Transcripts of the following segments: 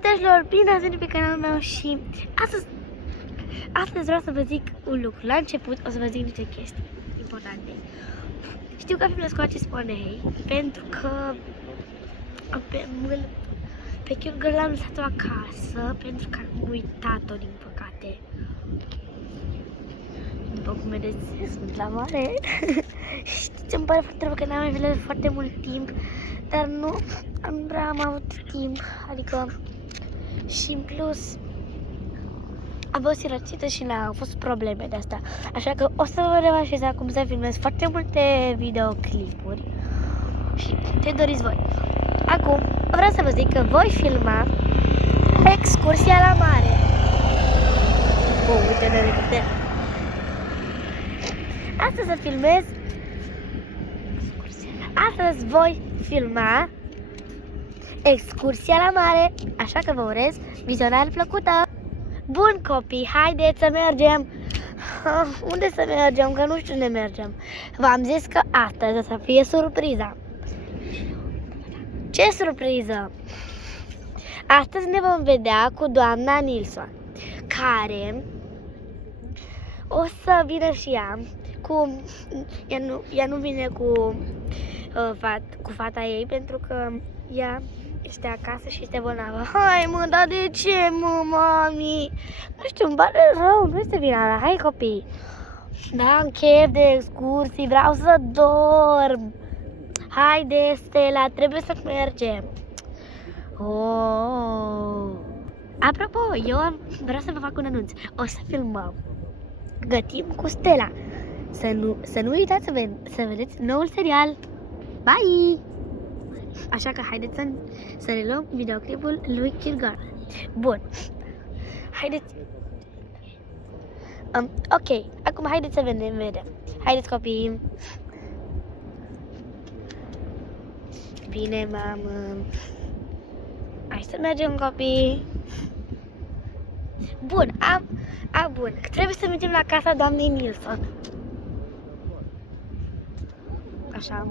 Dragilor, bine ați venit pe canalul meu și astăzi vreau să vă zic un lucru. La început o să vă zic niște chestii importante. Știu că filmez cu acest ponei pentru că pe Kyurgirl l-am lăsat-o acasă pentru că am uitat-o, din păcate. După cum vedeți, sunt la mare. Știți, îmi pare foarte rău că n-am mai filmat foarte mult timp, dar nu prea am avut timp, adică și în plus am fost răcită și au fost probleme de asta. Așa că o să vă reușesc acum să filmez foarte multe videoclipuri și ce doriți voi. Acum vreau să vă zic că voi filma excursia la mare. Uite de elicopter. Astăzi voi filma excursia la mare, așa că vă urez vizionare plăcută! Bun copii, haideți să mergem! Unde să mergem? Că nu știu unde mergem. V-am zis că astăzi o să fie surpriza. Ce surpriză? Astăzi ne vom vedea cu doamna Nilsson, care o să vină și ea cu... Ea nu vine cu fata ei pentru că ea este acasă și este bolnavă. Hai mă, dar de ce mă, mami? Nu știu, îmi pare rău, nu este vina mea. Hai copii. Da, am chef de excursii, vreau să dorm. Haide, Stella, trebuie să mergem. Oh. Apropo, vreau să vă fac un anunț. O să filmăm Gătim cu Stella. Să nu uitați să vedeți noul serial. Bye! Așa că haideți să reluăm videoclipul lui Kyurgirl. Bun. Haideți. Ok, acum haideți să vedem. Haideți copii. Bine, mamă. Hai să mergem, copii. Bun, bun. Trebuie să mergem la casa doamnei Nilsson. Așa.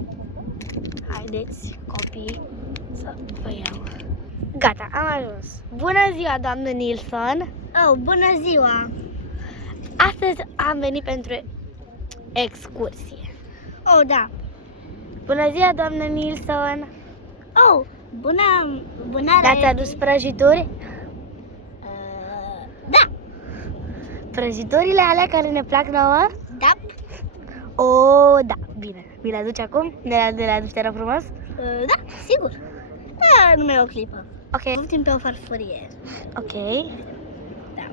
Haideți, copii, să vă iau. Gata, am ajuns. Bună ziua, doamnă Nilsson. Oh, bună ziua. Astăzi am venit pentru excursie. Oh, da. Bună ziua, doamnă Nilsson. Oh, bună. Le-ați adus prăjituri? Da. Prăjiturile alea care ne plac nouă? Da. Oh, da, bine. Mi le aduci acum? Ne le aduci, te rog frumos? Da, sigur. Da, numai o clipă. Ok. Putem pe o farfurie. Ok. Da.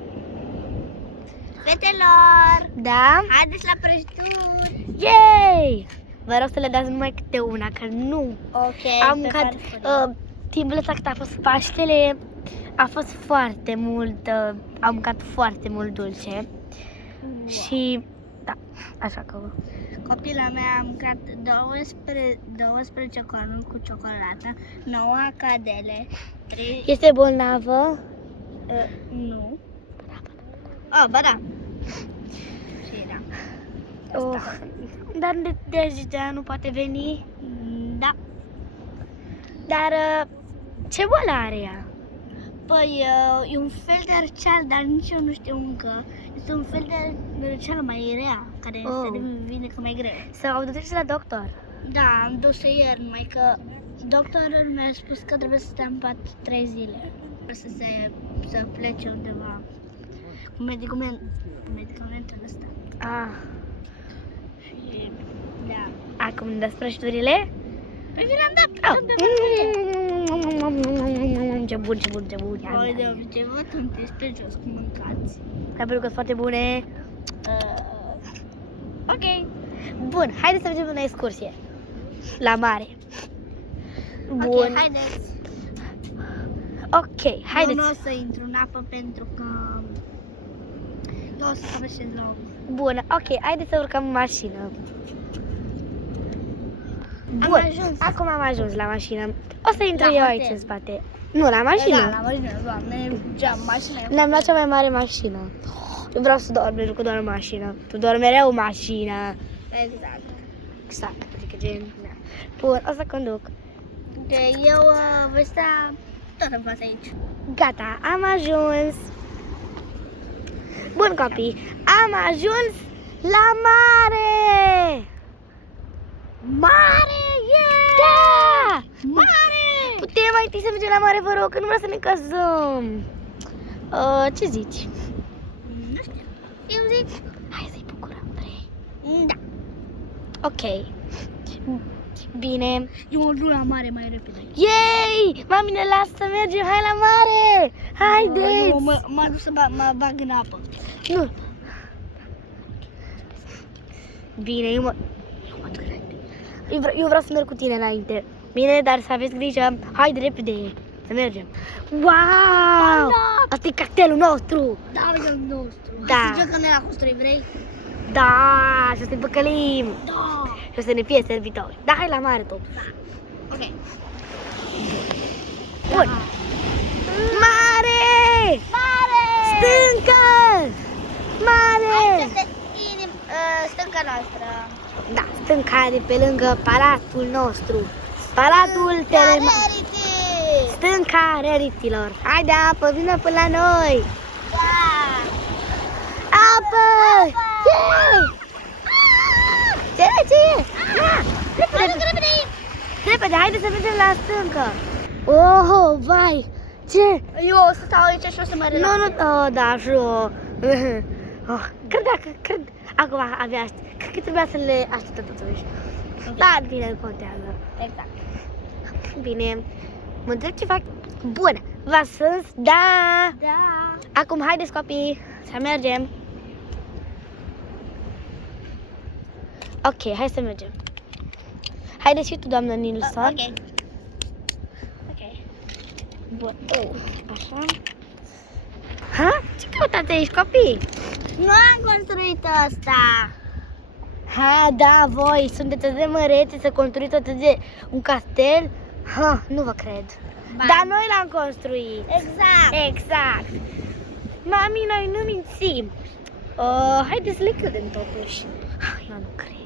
Fetelor, Da? haideți la prăjituri. Yay! Vă rog să le dați numai câte una, că nu. Ok, Am mâncat, timpul ăsta cât a fost Paștele, a fost foarte mult, am mâncat foarte mult dulce. Wow. Și, da, așa că... Copila mea a mâncat 12 cornuri cu ciocolată, 9 cadele, 3... Este bolnavă? Nu. Oh, ba da. Și da. Oh, dar de ea nu poate veni? Da. Dar ce boală are ea? Păi, e un fel de răceală, dar nici eu nu știu încă. Este un fel de răceală mai rea, care se devine că mai greu. Sau duceți la doctor? Da, am dus-o ieri, numai că doctorul mi-a spus că trebuie să stea în pat 3 zile. Să plece undeva cu medicamentul ăsta. Ah. Și, da. Acum îmi dați prăjiturile? Păi vi l-am dat, pe Ce bun. Păi de obicei vă tâmpiți pe jos cum mâncați. Pentru că sunt foarte bune. Ok. Bun, haideți să mergem în excursie. La mare. Bun. Ok, haideți. Ok, haideți. Eu nu o să intru în apă pentru că eu o să săvârșesc la om. Bun, ok, haideți să urcăm în mașină. Bun, Am ajuns. acum am ajuns la mașină. O să intru La eu hotel. aici în spate. Nu, la mașină. Da, la mașină, doamne, mașina e... Ne-am luat cea mai mare mașină. Eu vreau să dorm, pentru că doar în mașină. Tu dormi mereu în mașină. Exact. Adică gen... Da. Bun, o să conduc. Eu voi sta tot în fața aici. Gata, am ajuns. Bun, copii, am ajuns la mare! Mare! Yeah! Da! Mare! Putem mai întâi să mergem la mare, vă rog, că nu vreau să ne cazăm. Ce zici? Nu știu. Eu zic... Hai să-i bucurăm, vrei? Da. Ok. Bine. Eu mă duc la mare mai repede. Yay! Mami ne lasă să mergem, hai la mare! Haideți! Eu mă duc să mă bag în apă. Nu. Bine, eu mă duc înainte. Eu vreau să merg cu tine înainte. Bine, dar să aveți grijă. Haide repede să mergem. Wow! Asta e cartelul nostru. Da, uite al nostru. Da. Hai să zicem că ne l-a construit, vrei? Da, și o să ne păcălim. Da. Și o să ne fie servitori. Da, hai la mare totuși. Ok. Bun. Mare! Mare! Stâncă! Mare! Aici este stânca noastră. Da, stânca de pe lângă palatul nostru. Palatul Rarity! Stânca Raritilor. Haide, apă, vină până la noi! Da! Apă! Yay! Ce e? Repede! Repede, haide să mergem la stâncă! Oh, vai! Ce? Eu o să stau aici și o să mă relax. Nu, da, și eu. Cred, acum abia cred că trebuia să le așteptăm totuși. Da, bine, nu contează. Exact. Bine, mă întreb ce fac. Bun, v-ați strâns? Da! Da. Acum haideți copii să mergem. Ok, hai să mergem. Haideți și tu, doamnă Nilsson. Ok. Ok. Bun, așa. Ha? Ce căutați aici, copii? Nu am construit asta. Ha, da, voi sunteți atât de măreți să construiți atât de un castel? Ha, nu vă cred. Ba. Dar noi l-am construit. Exact. Exact. Mami, noi nu mințim. Haideți să le credem totuși. Eu nu cred.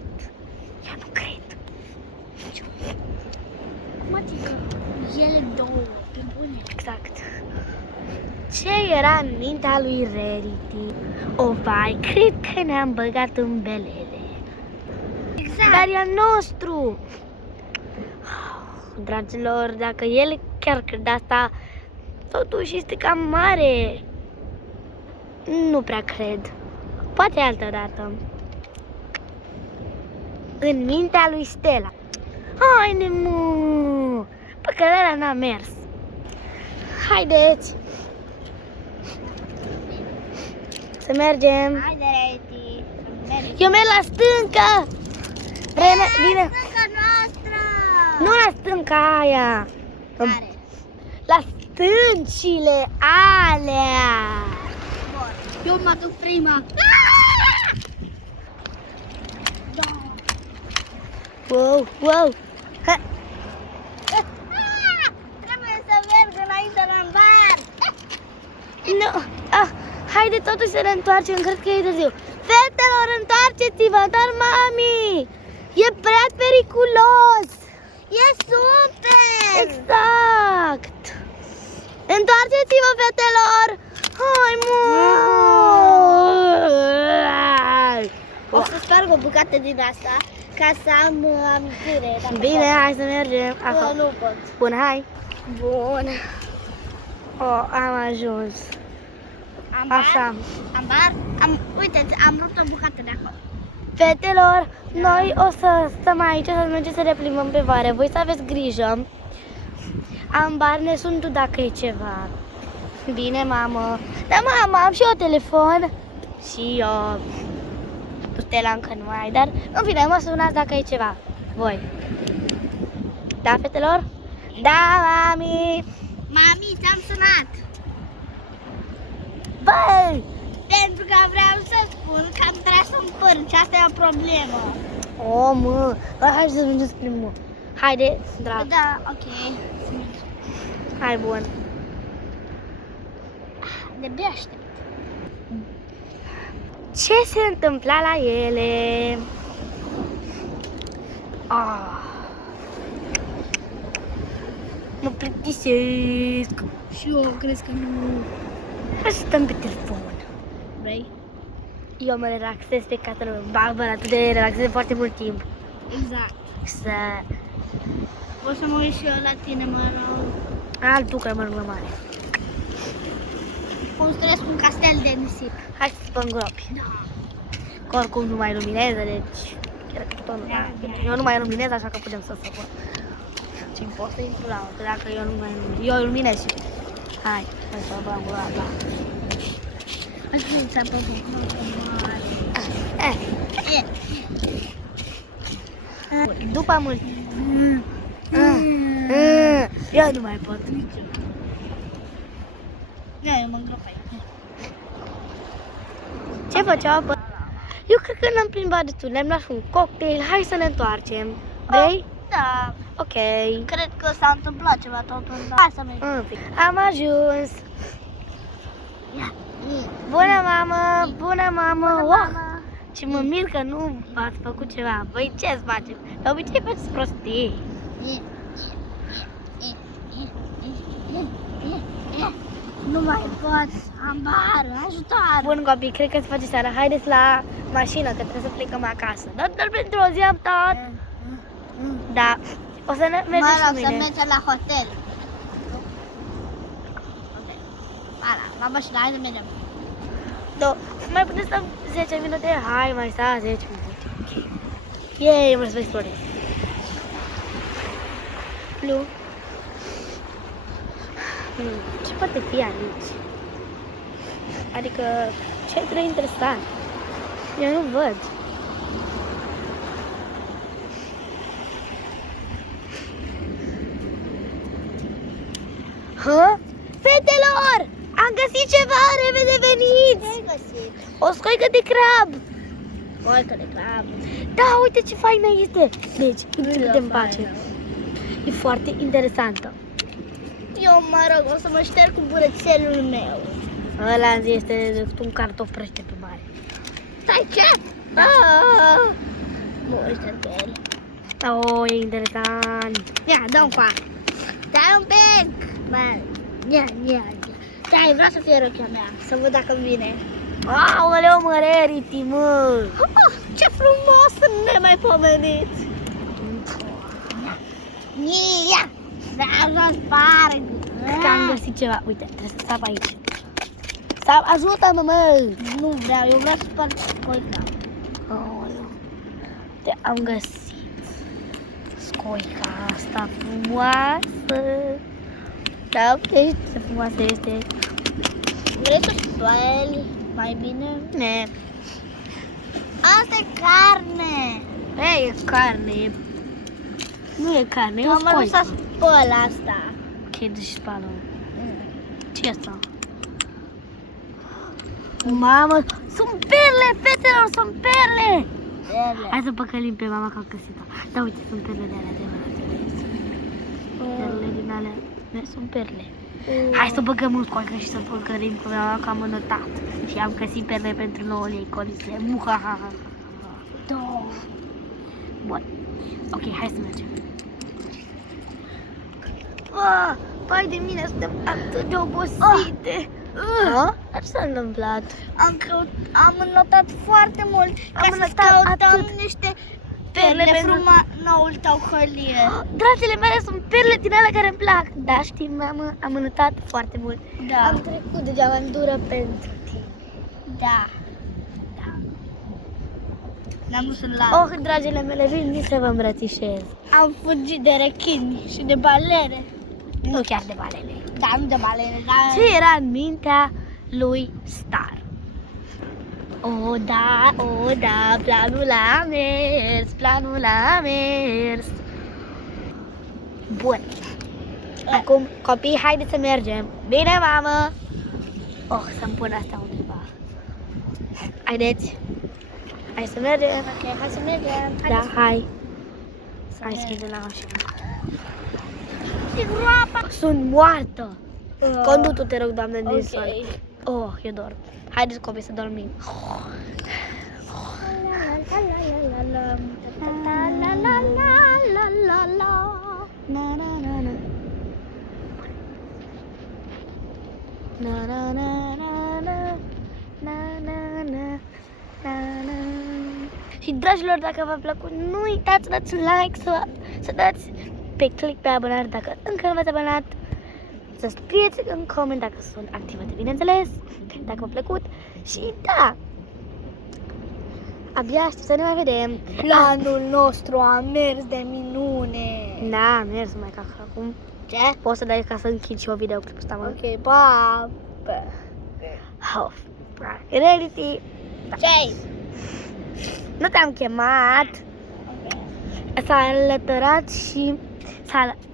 Cum adică? Ele două, pe bune. Exact. Ce era în mintea lui Rarity? O, vai, cred că ne-am băgat în belele. Exact. Dar e al nostru. Dragilor, dacă el chiar crede asta, totuși este cam mare. Nu prea cred. Poate altă dată. În mintea lui Stella. Haide, mă! Păcălarea n-a mers. Haideți! Să mergem. Haide, Rarity. Eu merg la stâncă! Rene, vine. Stânca noastră. Nu la stânca aia. Care? La stâncile alea. Bun. Eu mă duc prima. Da. Wow, wow. Ha. Trebuie să merg înainte la bar. Nu. Haide totuși să ne întoarcem, cred că e târziu. Fetelor, întoarceți-vă, dar mami! E prea periculos! E super! Exact! Întoarceți-vă, fetelor! Hai, mă! O să sparg o bucată din asta ca să am amintire. dacă Bine, pot. hai să mergem. Aha. Nu pot. Bun, hai. Bun. Am ajuns. Am bar? Așa. Am bar? Uite, am rupt o bucată de acolo. Fetelor, noi o să stăm aici, o să mergem să ne plimbăm pe vară. Voi să aveți grijă. Ambar, ne sun tu dacă e ceva. Bine, mamă. Da, mamă, am și eu telefon. Și eu. Tu, Stella, încă nu ai, dar în fine, mă sunați dacă e ceva. Voi. Da, fetelor? Da, mami. Mami, ți-am sunat. Băi! Pentru că vreau să spun că am tras un pârn și asta e o problemă. O, mă. Hai să mergem să plimbăm. Haide, drag. Da, ok. Hai, bun. De-abia aștept. Ce se întâmpla la ele? Mă plictisesc. Și eu crezi că nu Hai să stăm pe telefon. vrei? Eu mă relaxez pe casă, Barbara, tu te relaxezi foarte mult timp. Exact. Să... O să mă uit și eu la tine, mă rog. Altul că mă rog la mare. Construiesc un castel de nisip. Hai să spăm gropi. Da. Că oricum nu mai lumineză, deci... Chiar că tot nu. Da. Eu nu mai luminez, așa că putem să săpăm. Și-mi pot să intru la altă, dacă eu nu mai luminez. Eu luminez și... Hai să săpăm groapa. Aș vrea să apă cu mare. După mult. Eu nu mai pot. Eu mă îngrop aici. Ce făceau? Eu cred că ne-am plimbat destul, ne-am luat și un cocktail, hai să ne întoarcem. Vrei? Da. Ok. Cred că s-a întâmplat ceva totul. Hai să mergem. În fine. Am ajuns. Bună mamă, bună mamă. Oh, ce mă mir că nu ați făcut ceva. Voi ce-ți faceți? De obicei faceți prostii. Nu mai pot. Am bar, ajutor. Bun copii, cred că se face seara. Haideți la mașină, că trebuie să plecăm acasă. Dar pentru o zi am tot. Da. O să ne mergem Mă și rog, să mâine. mergem la hotel. Ala, la mașină, hai să mergem. Mai putem sta 10 minute? Hai, mai sta 10 minute. Ok. Yay, vreau să vă explorez. Plu. Ce poate fi aici? Adică, ce e interesant? Eu nu văd. Hă? Fetelor! Am găsit ceva! Repede veniți! Ce-ai găsit? O scoică de crab! Boică de crab. Da, uite ce faină este! Deci, putem face. E foarte interesantă. Eu, mă rog, o să mă șterg cu burețelul meu. Ăla este un cartof prăște pe mare. Stai, ce? Da. Mă șterg pe el. Oh, e interesant. Ia, dă-mi cu aia. Stai un pic. Bă, ia. Stai, vreau să fie rochia mea, să văd dacă vine. Aoleu, măreriti, mă! Ce frumos, nemaipomenit. Ia, vreau să sparg. Cred că am găsit ceva. Uite, trebuie să sap aici. Sap, ajută-mă, mă! Nu vreau, eu vreau să sparg scoica. Aoleu. Uite, am găsit scoica asta frumoasă. Da, ok, ce frumoasă este. Vrei să speli mai bine? Ne. Asta e carne. Ei, e carne. Nu e carne, e o Eu am vrut să scoică. spăl asta. Ok, deci spală. Ce e asta? Mamă, sunt perle, fetelor, sunt perle! Hai să păcălim pe mama că am găsit-o. Da, uite, sunt perle de alea adevărate. Perle din alea. Sunt perle. Hai să băgăm în scoică și să păcălim cu mama că am notat. Și am găsit perle pentru 9 lei, corisle. Muhahaha. Bun. Ok, hai să mergem. Pai de mine, suntem atât de obosite. Ce s-a întâmplat? Am notat foarte mult ca Am să notat căutăm atât. niște Perle perle pentru- frumoase. Noul tău hălie. Dragile mele, sunt perle din alea care îmi plac. Da, știi, mamă, am notat foarte mult. Da. Am trecut degeaba în dură pentru tine. Da. Ne-am dus la... Oh, dragile mele, vin să vă îmbrățișez. Am fugit de rechini și de balere. Nu chiar de balele. Da, nu de balere, dar... Ce era în mintea lui Star? Oh, da, planul a mers. Bun. Acum, copii, haideți să mergem. Bine, mamă? Oh, să-mi pun asta undeva. Haideți. Hai să mergem. Ok, hai să mergem. Da, hai. Hai să mergem la mașină. Și groapa. Sunt moartă. Condu tu, te rog, doamnă, din Ok. soare. Oh, eu dorm. Haideți, copii, să dormim. Na na na na na na na na na na. Și dragilor, dacă v-a plăcut, nu uitați să dați un like, să dați pe click pe abonare dacă încă nu v-ați abonat, să scrieți în coment dacă sunt activate, bineînțeles, dacă v-a plăcut. Și da, abia aștept să ne mai vedem. Planul nostru a mers de minune. Da, am mers mai cac acum. Ce? Poți să dai ca să închid și eu videoclipul ăsta, mă? Ok, pa! Of, reality. Ce? Nu te-am chemat. S-a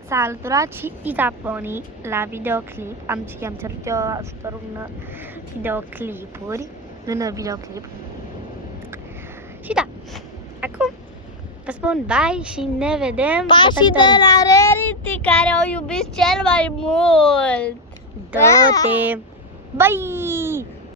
alăturat și Itaponi la videoclip. Am cerut eu ajutorul în videoclipuri. În videoclip. Și da, acum vă spun bye și ne vedem. Pașii de la Rarity care au iubit cel mai mult. Du-te. Bye!